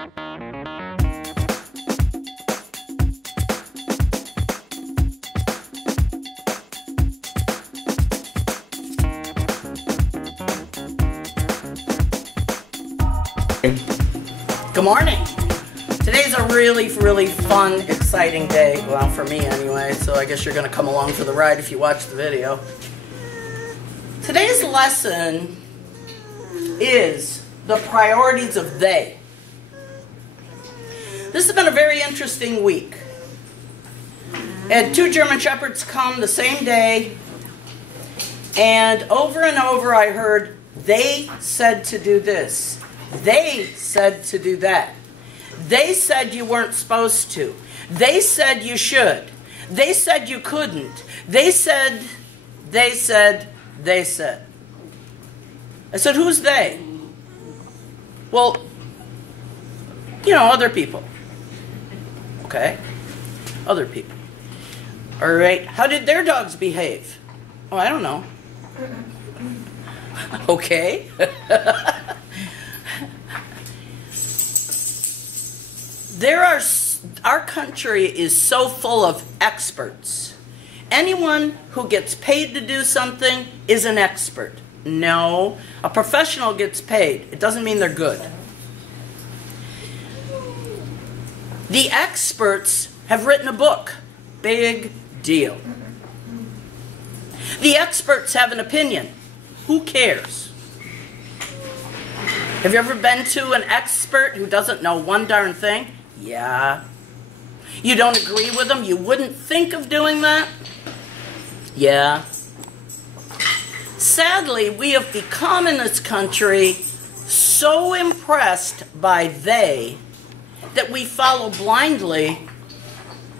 Good morning. Today's a really fun, exciting day. Well, for me anyway, so I guess you're going to come along for the ride if you watch the video. Today's lesson is the priorities of they. This has been a very interesting week. I had 2 German Shepherds come the same day, and over I heard, they said to do this. They said to do that. They said you weren't supposed to. They said you should. They said you couldn't. They said. I said, who's they? Well, you know, other people. Okay? Other people. All right. How did their dogs behave? Oh, I don't know. Okay. Our country is so full of experts. Anyone who gets paid to do something is an expert. No, a professional gets paid. It doesn't mean they're good. The experts have written a book. Big deal. The experts have an opinion. Who cares? Have you ever been to an expert who doesn't know one darn thing? Yeah. You don't agree with them? You wouldn't think of doing that? Yeah. Sadly, we have become in this country so impressed by they that we follow blindly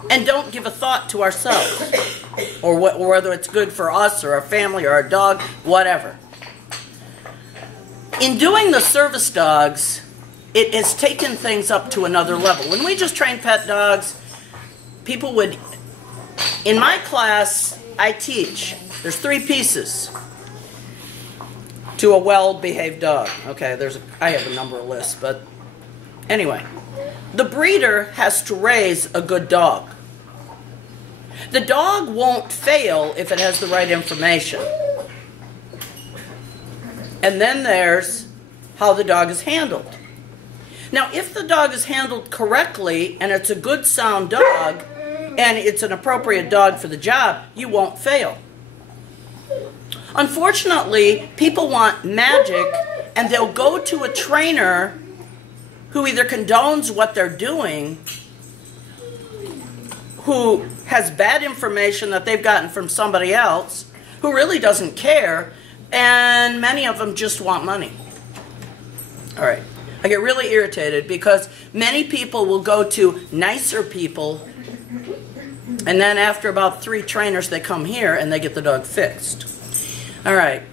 and don't give a thought to ourselves or whether it's good for us or our family or our dog, whatever. In doing the service dogs, it has taken things up to another level. When we just train pet dogs, people would, in my class, I teach, there's 3 pieces to a well-behaved dog. Okay, I have a number of lists, but anyway. The breeder has to raise a good dog. The dog won't fail if it has the right information. And then there's how the dog is handled. Now, if the dog is handled correctly and it's a good sound dog and it's an appropriate dog for the job, you won't fail. Unfortunately, people want magic and they'll go to a trainer who either condones what they're doing, who has bad information that they've gotten from somebody else, who really doesn't care, and many of them just want money. All right. I get really irritated because many people will go to nicer people and then after about 3 trainers they come here and they get the dog fixed. All right.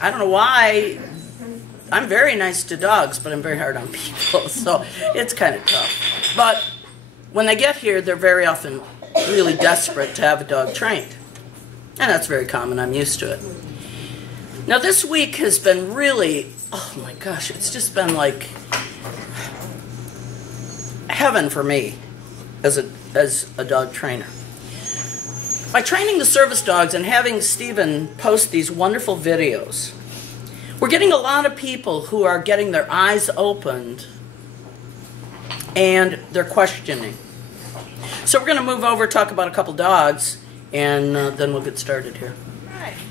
I don't know why. I'm very nice to dogs, but I'm very hard on people, so it's kind of tough. But when they get here, they're very often really desperate to have a dog trained. And that's very common. I'm used to it. Now this week has been really, oh my gosh, it's just been like heaven for me as a dog trainer. By training the service dogs and having Stephen post these wonderful videos, we're getting a lot of people who are getting their eyes opened and they're questioning. So we're going to move over, talk about a couple dogs, and then we'll get started here.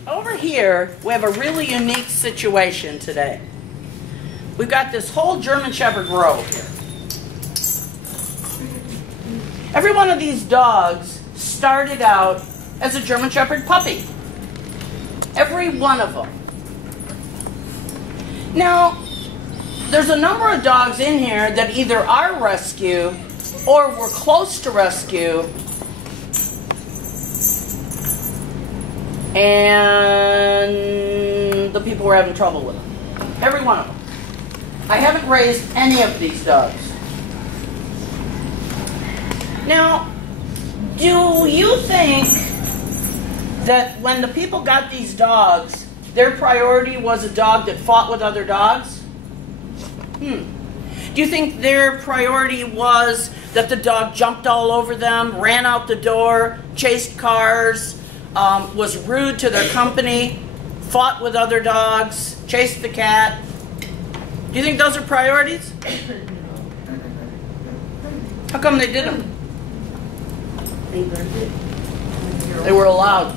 Over here, we have a really unique situation today. We've got this whole German Shepherd row here. Every one of these dogs started out as a German Shepherd puppy. Every one of them. Now, there's a number of dogs in here that either are rescue or were close to rescue, and the people were having trouble with them. Every one of them. I haven't raised any of these dogs. Now, do you think that when the people got these dogs, their priority was a dog that fought with other dogs? Do Do you think their priority was that the dog jumped all over them, ran out the door, chased cars, was rude to their company, fought with other dogs, chased the cat? Do you think those are priorities? How come they did them? They were allowed.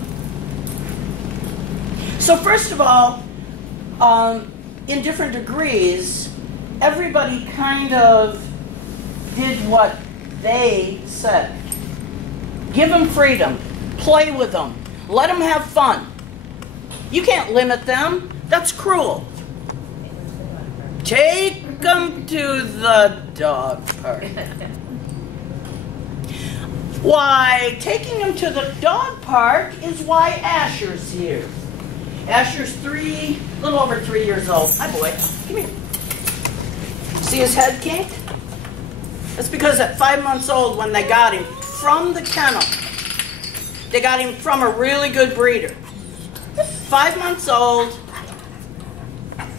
So first of all, in different degrees, everybody kind of did what they said. Give them freedom. Play with them. Let them have fun. You can't limit them. That's cruel. Take them to the dog park. Why, taking them to the dog park is why Asher's here. Asher's a little over 3 years old. Hi, boy. Come here. See his head kinked? That's because at 5 months old, when they got him from the kennel, they got him from a really good breeder. 5 months old,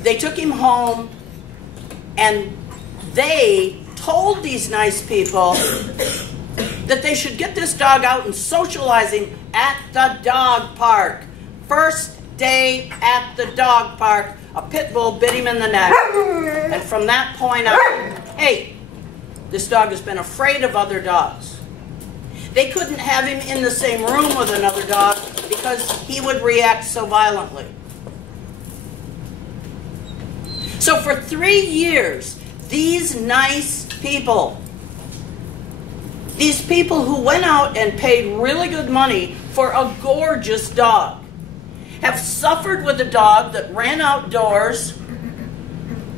they took him home, and they told these nice people that they should get this dog out and socialize him at the dog park. First day at the dog park, a pit bull bit him in the neck. And from that point on, hey, this dog has been afraid of other dogs. They couldn't have him in the same room with another dog because he would react so violently. So for 3 years, these nice people, these people who went out and paid really good money for a gorgeous dog, have suffered with a dog that ran outdoors.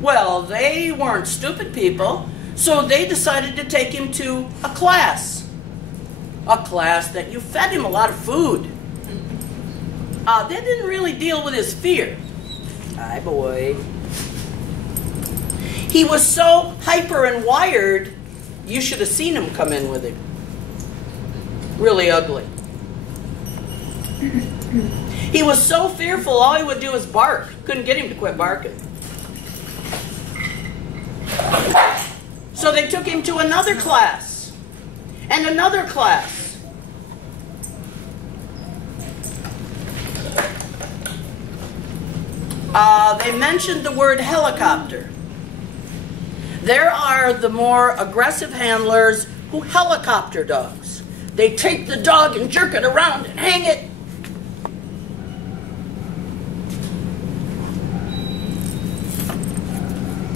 Well, they weren't stupid people, so they decided to take him to a class. A class that you fed him a lot of food. They didn't really deal with his fear. Hi, boy. He was so hyper and wired, you should have seen him come in with him. Really ugly. He was so fearful, all he would do was bark. Couldn't get him to quit barking. So they took him to another class. And another class. They mentioned the word helicopter. There are the more aggressive handlers who helicopter dogs. They take the dog and jerk it around and hang it.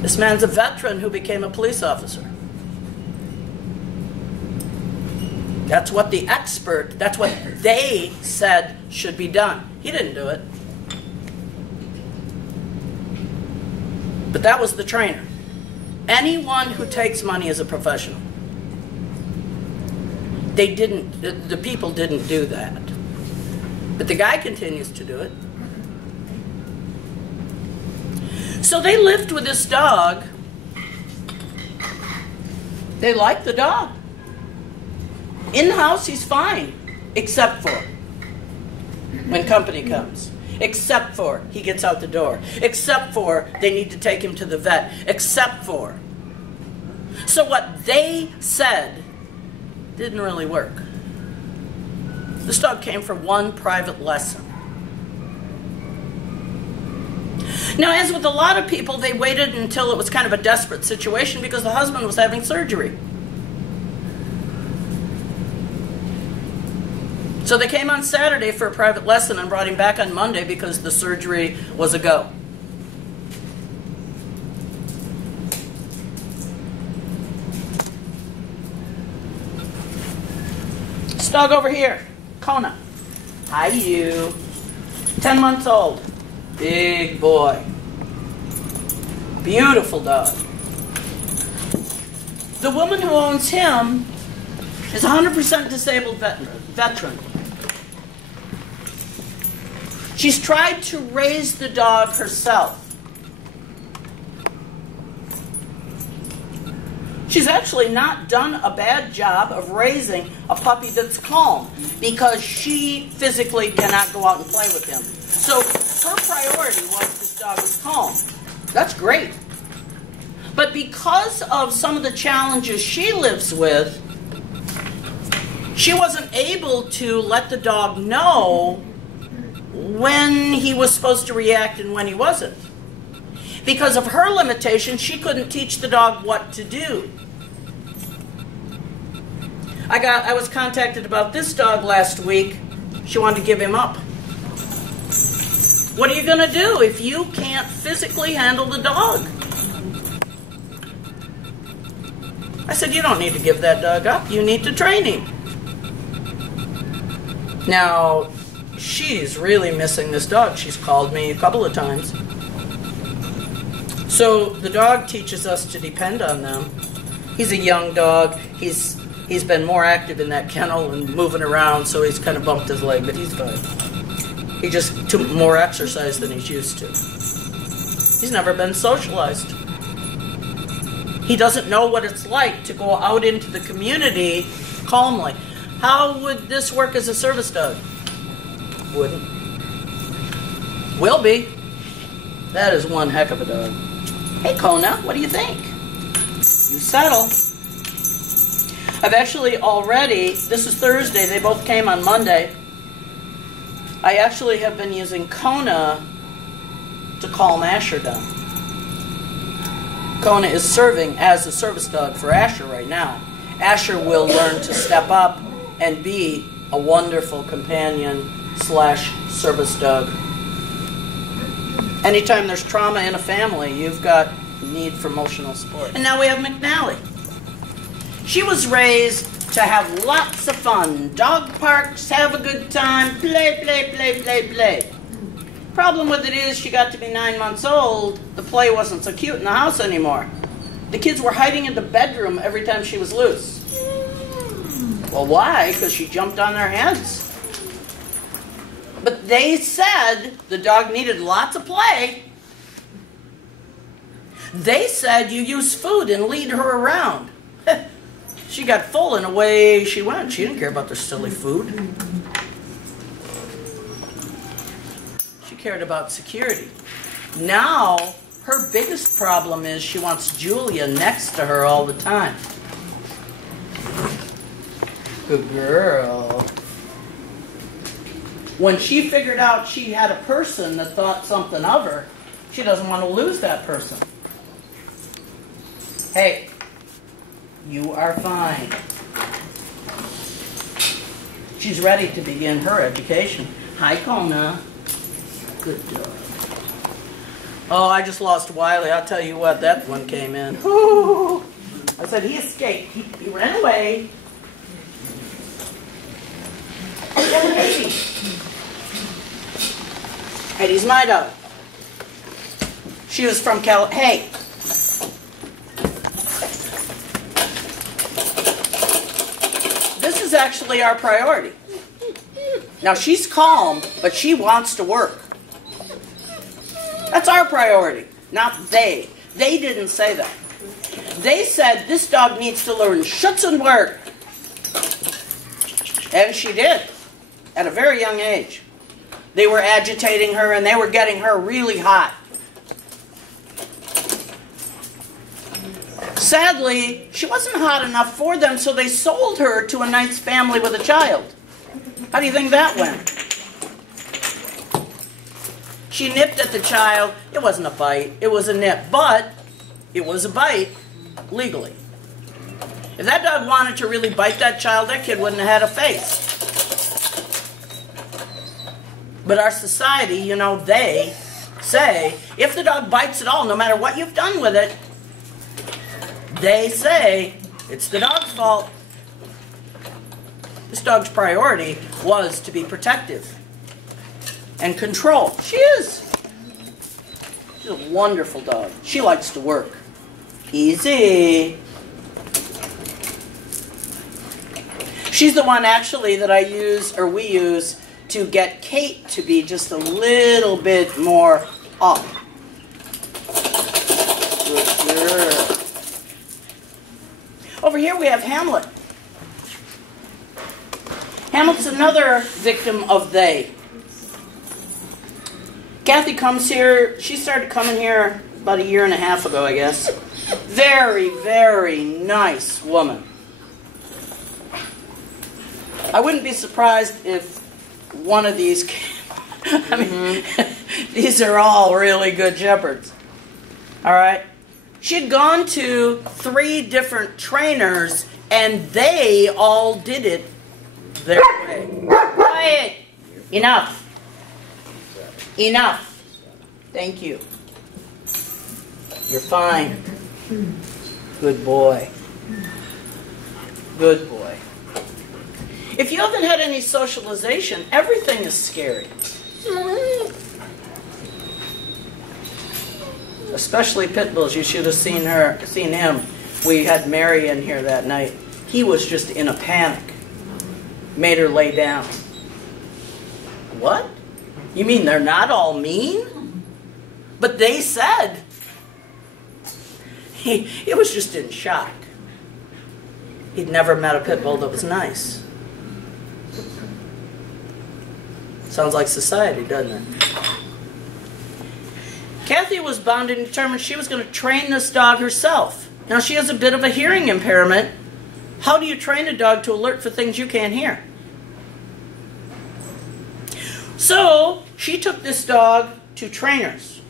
This man's a veteran who became a police officer. That's what that's what they said should be done. He didn't do it. But that was the trainer. Anyone who takes money is a professional. The people didn't do that. But the guy continues to do it. So they lived with this dog. They like the dog. In the house, he's fine. Except for when company comes. Except for he gets out the door. Except for they need to take him to the vet. Except for. So what they said didn't really work. This dog came for one private lesson. Now, as with a lot of people, they waited until it was kind of a desperate situation because the husband was having surgery. So they came on Saturday for a private lesson and brought him back on Monday because the surgery was a go. This dog over here, Kona. Hi, you. 10 months old. Big boy. Beautiful dog. The woman who owns him is a 100% disabled veteran. She's tried to raise the dog herself. She's actually not done a bad job of raising a puppy that's calm because she physically cannot go out and play with him. So her priority was this dog was calm. That's great. But because of some of the challenges she lives with, she wasn't able to let the dog know when he was supposed to react and when he wasn't. Because of her limitations, she couldn't teach the dog what to do. I was contacted about this dog last week. She wanted to give him up. What are you going to do if you can't physically handle the dog? I said, you don't need to give that dog up. You need to train him. Now, she's really missing this dog. She's called me a couple of times. So the dog teaches us to depend on them. He's a young dog. He's been more active in that kennel and moving around, so he's kind of bumped his leg, but he's fine. He just took more exercise than he's used to. He's never been socialized. He doesn't know what it's like to go out into the community calmly. How would this work as a service dog? Wouldn't. Will be. That is one heck of a dog. Hey, Kona, what do you think? You settle. I've actually already, this is Thursday, they both came on Monday. I actually have been using Kona to calm Asher down. Kona is serving as a service dog for Asher right now. Asher will learn to step up and be a wonderful companion / service dog. Anytime there's trauma in a family, you've got need for emotional support. And now we have McNally. She was raised to have lots of fun. Dog parks, have a good time, play, play, play, play, play. Problem with it is she got to be 9 months old, the play wasn't so cute in the house anymore. The kids were hiding in the bedroom every time she was loose. Well, why? Because she jumped on their heads. But they said the dog needed lots of play. They said you use food and lead her around. She got full and away she went. She didn't care about their silly food. She cared about security. Now, her biggest problem is she wants Julia next to her all the time. Good girl. When she figured out she had a person that thought something of her, she doesn't want to lose that person. Hey, you are fine. She's ready to begin her education. Hi, Kona. Good dog. Oh, I just lost Wiley. I'll tell you what, that one came in. Ooh. I said he escaped. He ran away. Oh, Eddie. Eddie's my dog. She was from Hey. This is actually our priority. Now she's calm, but she wants to work. That's our priority, not they. They didn't say that. They said this dog needs to learn schutz and work. And she did, at a very young age. They were agitating her and they were getting her really hot. Sadly, she wasn't hot enough for them, so they sold her to a nice family with a child. How do you think that went? She nipped at the child. It wasn't a bite, it was a nip, but it was a bite legally. If that dog wanted to really bite that child, that kid wouldn't have had a face. But our society, you know, they say, if the dog bites at all, no matter what you've done with it, they say it's the dog's fault. This dog's priority was to be protective and control. She is. She's a wonderful dog. She likes to work. Easy. She's the one actually that I use, or we use, to get Kate to be just a little bit more up. Good girl. Over here we have Hamlet. Hamlet's another victim of they. Kathy comes here, she started coming here about 1.5 years ago, I guess. Very, very nice woman. I wouldn't be surprised if one of these came. I mean, these are all really good shepherds. All right? She had gone to 3 different trainers, and they all did it their way. Quiet. Enough. Enough. Thank you. You're fine. Good boy. Good boy. If you haven't had any socialization, everything is scary. Especially pit bulls. You should have seen him. We had Mary in here that night. He was just in a panic. Made her lay down. What? You mean they're not all mean? But they said. He was just in shock. He'd never met a pit bull that was nice. Sounds like society, doesn't it? Kathy was bound and determined she was going to train this dog herself. Now, she has a bit of a hearing impairment. How do you train a dog to alert for things you can't hear? So, she took this dog to trainers.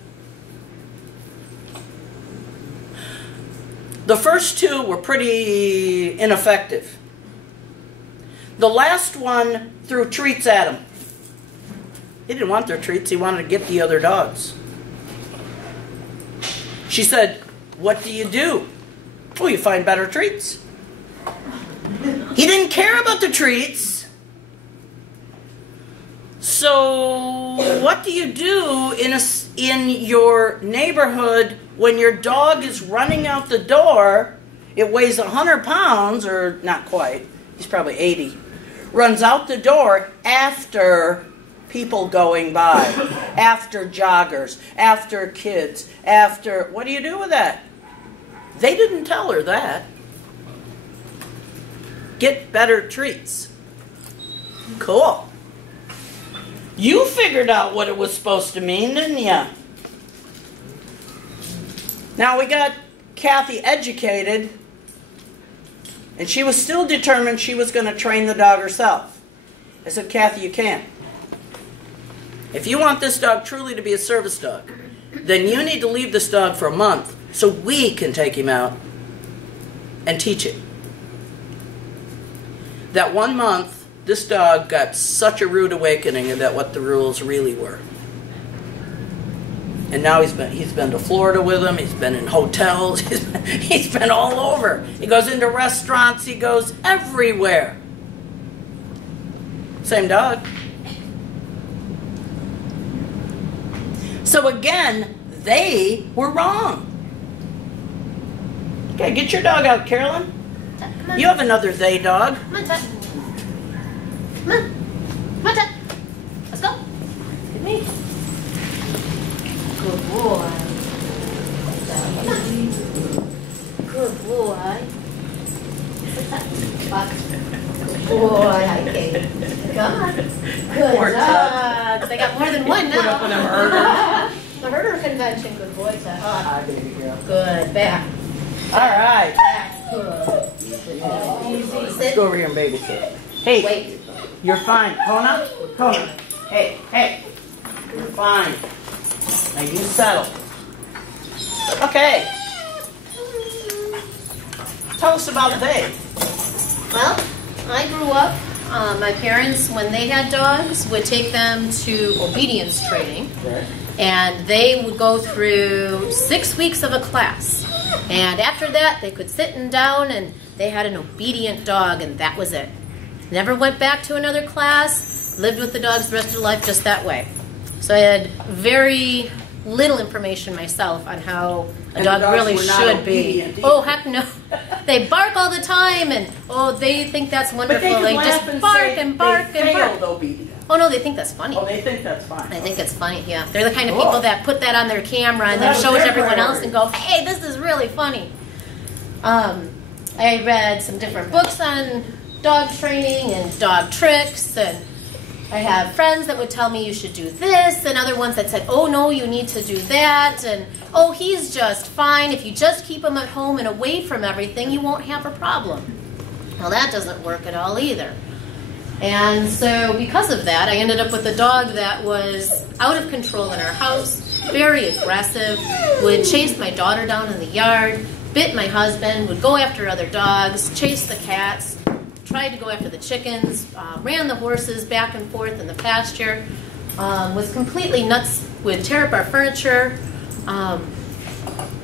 The first 2 were pretty ineffective. The last one threw treats at him. He didn't want their treats. He wanted to get the other dogs. She said, "What do you do?" "Oh, you find better treats." He didn't care about the treats. So what do you do in your neighborhood when your dog is running out the door? It weighs 100 pounds, or not quite. He's probably 80. Runs out the door after people going by, after joggers, after kids, after... What do you do with that? They didn't tell her that. Get better treats. Cool. You figured out what it was supposed to mean, didn't you? Now we got Kathy educated, and she was still determined she was going to train the dog herself. I said, "Kathy, you can't. If you want this dog truly to be a service dog, then you need to leave this dog for a month so we can take him out and teach him." That 1 month, this dog got such a rude awakening about what the rules really were. And now he's been to Florida with him. He's been in hotels. He's been all over. He goes into restaurants. He goes everywhere. Same dog. So again, they were wrong. Okay, get your dog out, Carolyn. You have another they dog. Come on, Tut. Come on. Come on, Tut. Let's go. Get me. Good boy. Come on. Good boy. Good boy, hi, Kate. Come on. Good Poor dog. They got more than one now. Put up with them herders. The herder convention. Good boy, Tut. Hi, baby girl. Good. Back. All right. Back. Good. Easy. Let's Sit. go over here and babysit. Hey, Wait. you're fine. Kona? Kona. Hey, hey. You're fine. Now you settle. Okay. Tell us about they. Well, I grew up, my parents, when they had dogs, would take them to obedience training. Okay. And they would go through 6 weeks of a class. And after that, they could sit down and they had an obedient dog, and that was it. Never went back to another class, lived with the dogs the rest of their life just that way. So I had very little information myself on how a dog really should be. Oh, heck no. They bark all the time, and oh, they think that's wonderful. They just bark and bark and bark. Oh no, they think that's funny. Oh, they think that's fine. I think it's funny, yeah. They're the kind of people that put that on their camera and then shows everyone else and go, hey, this is really funny. I read some different books on dog training and dog tricks, and I have friends that would tell me you should do this, and other ones that said, oh no, you need to do that, and oh, he's just fine. If you just keep him at home and away from everything, you won't have a problem. Well, that doesn't work at all either. And so because of that, I ended up with a dog that was out of control in our house, very aggressive, would chase my daughter down in the yard, bit my husband, would go after other dogs, chase the cats, tried to go after the chickens, ran the horses back and forth in the pasture, was completely nuts, would tear up our furniture,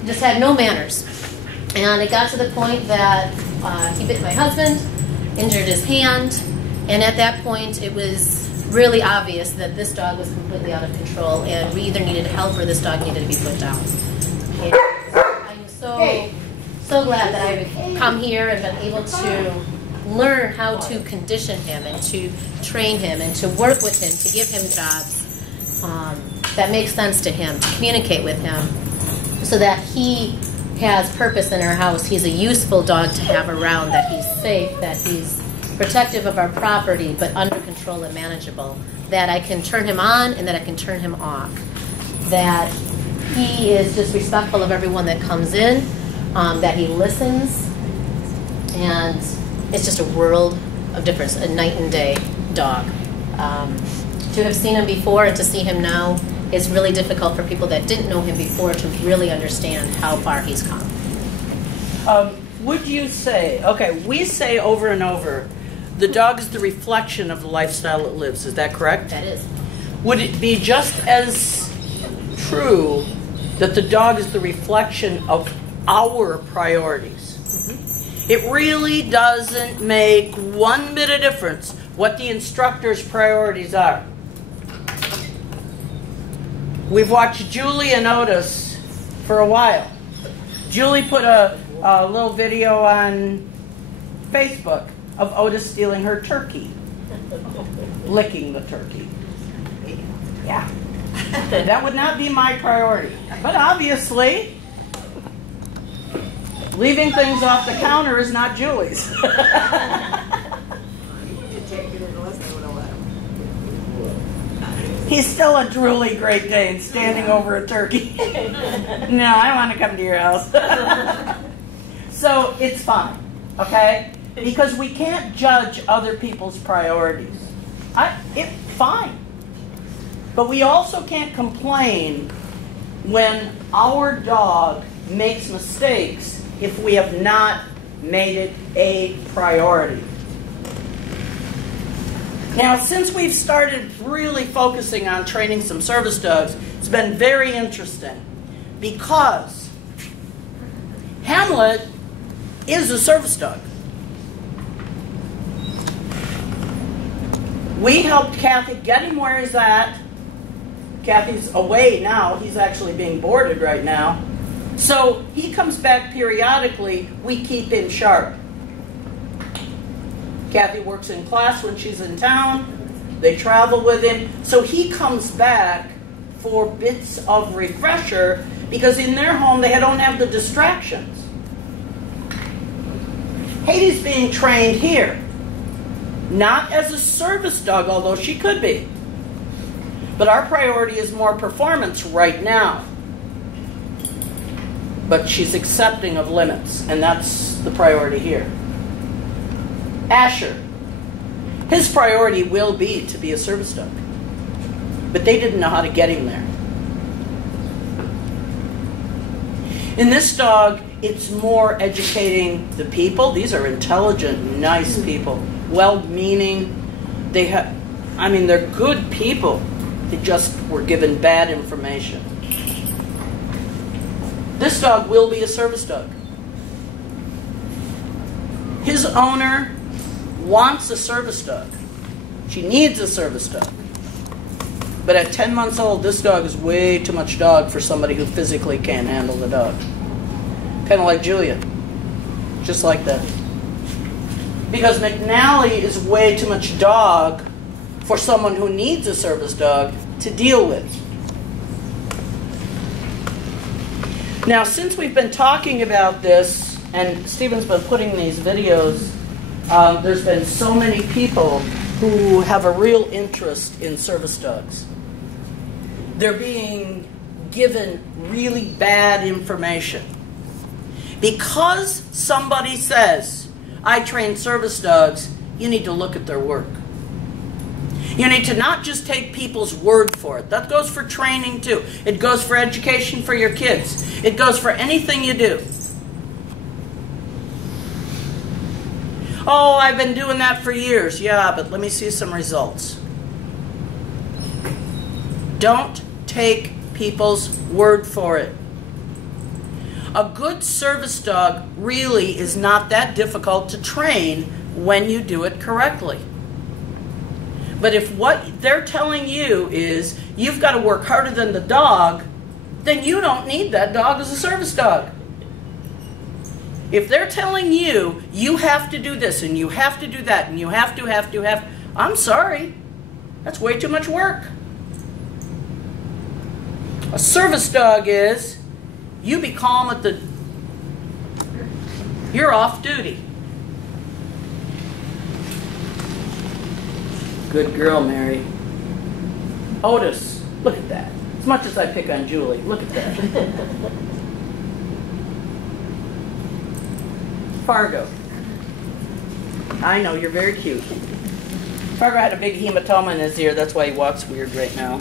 just had no manners. And it got to the point that he bit my husband, injured his hand, and at that point it was really obvious that this dog was completely out of control and we either needed help or this dog needed to be put down. And I'm so glad that I've come here and been able to learn how to condition him and to train him and to work with him, to give him jobs that make sense to him, to communicate with him so that he has purpose in our house. He's a useful dog to have around, that he's safe, that he's protective of our property, but under control and manageable, that I can turn him on and that I can turn him off, that he is just respectful of everyone that comes in, that he listens, and it's just a world of difference, a night and day dog. To have seen him before and to see him now, it's really difficult for people that didn't know him before to really understand how far he's come. Would you say, okay, we say over and over, the dog is the reflection of the lifestyle it lives. Is that correct? That is. Would it be just as true that the dog is the reflection of our priorities? Mm-hmm. It really doesn't make one bit of difference what the instructor's priorities are. We've watched Julie and Otis for a while. Julie put a little video on Facebook of Otis stealing her turkey, licking the turkey. Yeah. That would not be my priority. But obviously, leaving things off the counter is not Julie's. He's still a drooly Great Dane standing over a turkey. No, I want to come to your house. So it's fine, okay? Because we can't judge other people's priorities. It's fine. But we also can't complain when our dog makes mistakes if we have not made it a priority. Now, since we've started really focusing on training some service dogs, it's been very interesting because Hamlet is a service dog. We helped Kathy get him where he's at. Kathy's away now. He's actually being boarded right now. So he comes back periodically. We keep him sharp. Kathy works in class when she's in town. They travel with him. So he comes back for bits of refresher because in their home they don't have the distractions. Hattie's being trained here. Not as a service dog, although she could be. But our priority is more performance right now. But she's accepting of limits, and that's the priority here. Asher, his priority will be to be a service dog. But they didn't know how to get him there. In this dog, it's more educating the people. These are intelligent, nice people, well-meaning. They're good people. They just were given bad information. This dog will be a service dog. His owner wants a service dog. She needs a service dog. But at 10 months old, this dog is way too much dog for somebody who physically can't handle the dog. Kind of like Julia. Just like that. Because McNally is way too much dog for someone who needs a service dog to deal with. Now, since we've been talking about this, and Stephen's been putting these videos, there's been so many people who have a real interest in service dogs. They're being given really bad information. Because somebody says, I train service dogs, you need to look at their work. You need to not just take people's word for it. That goes for training too. It goes for education for your kids. It goes for anything you do. Oh, I've been doing that for years. Yeah, but let me see some results. Don't take people's word for it. A good service dog really is not that difficult to train when you do it correctly. But if what they're telling you is you've got to work harder than the dog, then you don't need that dog as a service dog. If they're telling you you have to do this and you have to do that and you have to, I'm sorry. That's way too much work. A service dog is you be calm at the... You're off duty. Good girl, Mary. Otis, look at that. As much as I pick on Julie, look at that. Fargo. I know, you're very cute. Fargo had a big hematoma in his ear. That's why he walks weird right now.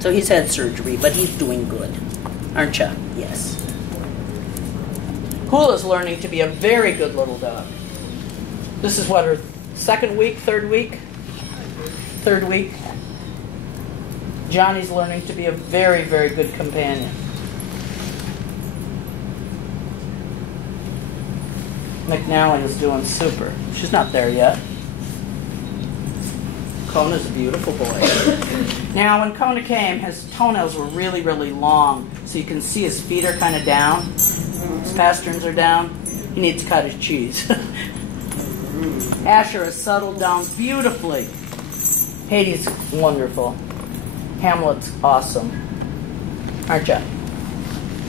So he's had surgery, but he's doing good. Aren't you? Yes. Hula's learning to be a very good little dog. This is what, her second week, third week? Third week. Johnny's learning to be a very, very good companion. McNally is doing super. She's not there yet. Kona's a beautiful boy. Now, when Kona came, his toenails were really, really long, so you can see his feet are kind of down. His pasterns are down. He needs cottage cheese. Asher has settled down beautifully. Hades, wonderful. Hamlet's awesome. Aren't ya?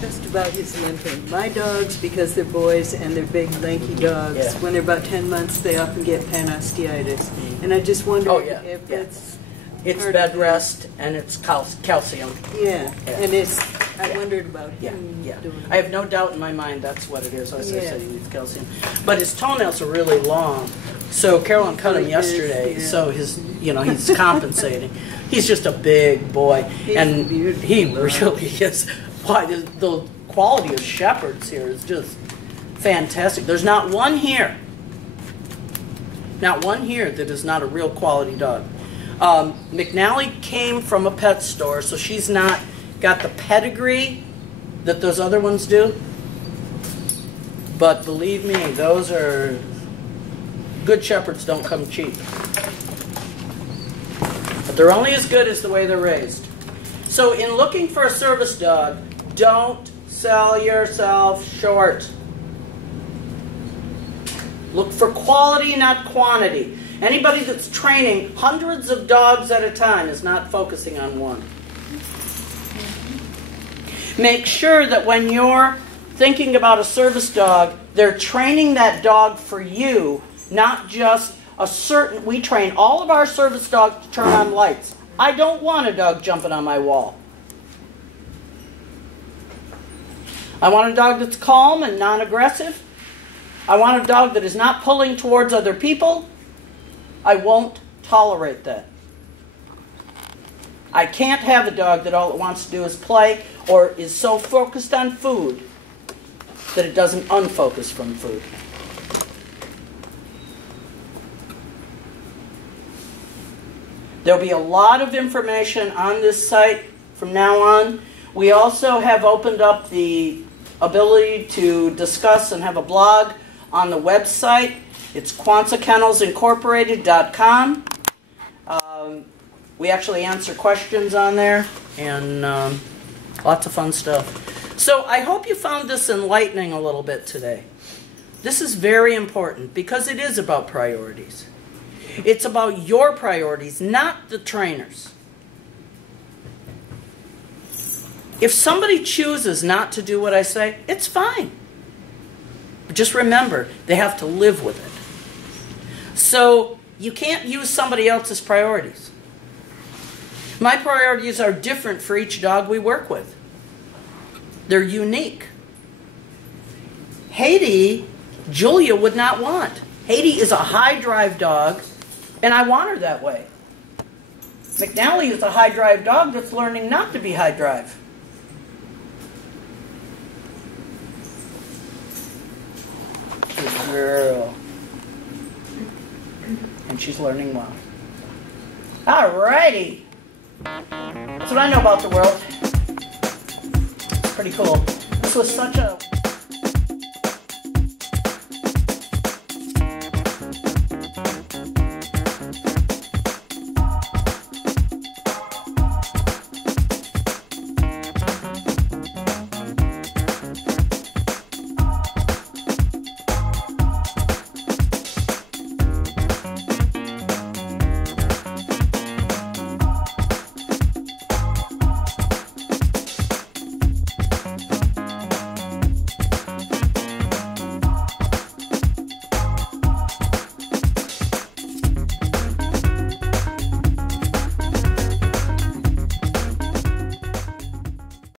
Just about his limping. My dogs, because they're boys and they're big, lanky dogs, when they're about 10 months, they often get panosteitis. And I just wonder if it's... It's bed rest and it's calcium. Yeah, and it's... I wondered about him doing it. I have no doubt in my mind that's what it is. I said he needs calcium. But his toenails are really long. So Carolyn cut him yesterday, so his, he's compensating. He's just a big boy. And he really is. Why, the quality of shepherds here is just fantastic. There's not one here that is not a real quality dog. McNally came from a pet store, so she's not got the pedigree that those other ones do. But believe me, those are... Good shepherds don't come cheap. But they're only as good as the way they're raised. So in looking for a service dog, don't sell yourself short. Look for quality, not quantity. Anybody that's training hundreds of dogs at a time is not focusing on one. Make sure that when you're thinking about a service dog, they're training that dog for you, not just a certain... We train all of our service dogs to turn on lights. I don't want a dog jumping on my wall. I want a dog that's calm and non-aggressive. I want a dog that is not pulling towards other people. I won't tolerate that. I can't have a dog that all it wants to do is play or is so focused on food that it doesn't unfocus from food. There'll be a lot of information on this site from now on. We also have opened up the ability to discuss and have a blog on the website. It's QuansaKennelsIncorporated.com. We actually answer questions on there, and lots of fun stuff. So I hope you found this enlightening a little bit today. This is very important because it is about priorities. It's about your priorities, not the trainer's. If somebody chooses not to do what I say, it's fine. But just remember, they have to live with it. So You can't use somebody else's priorities. My priorities are different for each dog we work with. They're unique. Haiti, Julia would not want. Haiti is a high drive dog, and I want her that way. McNally is a high drive dog that's learning not to be high drive. Good girl. And she's learning well. Alrighty. That's what I know about the world. Pretty cool. This was such a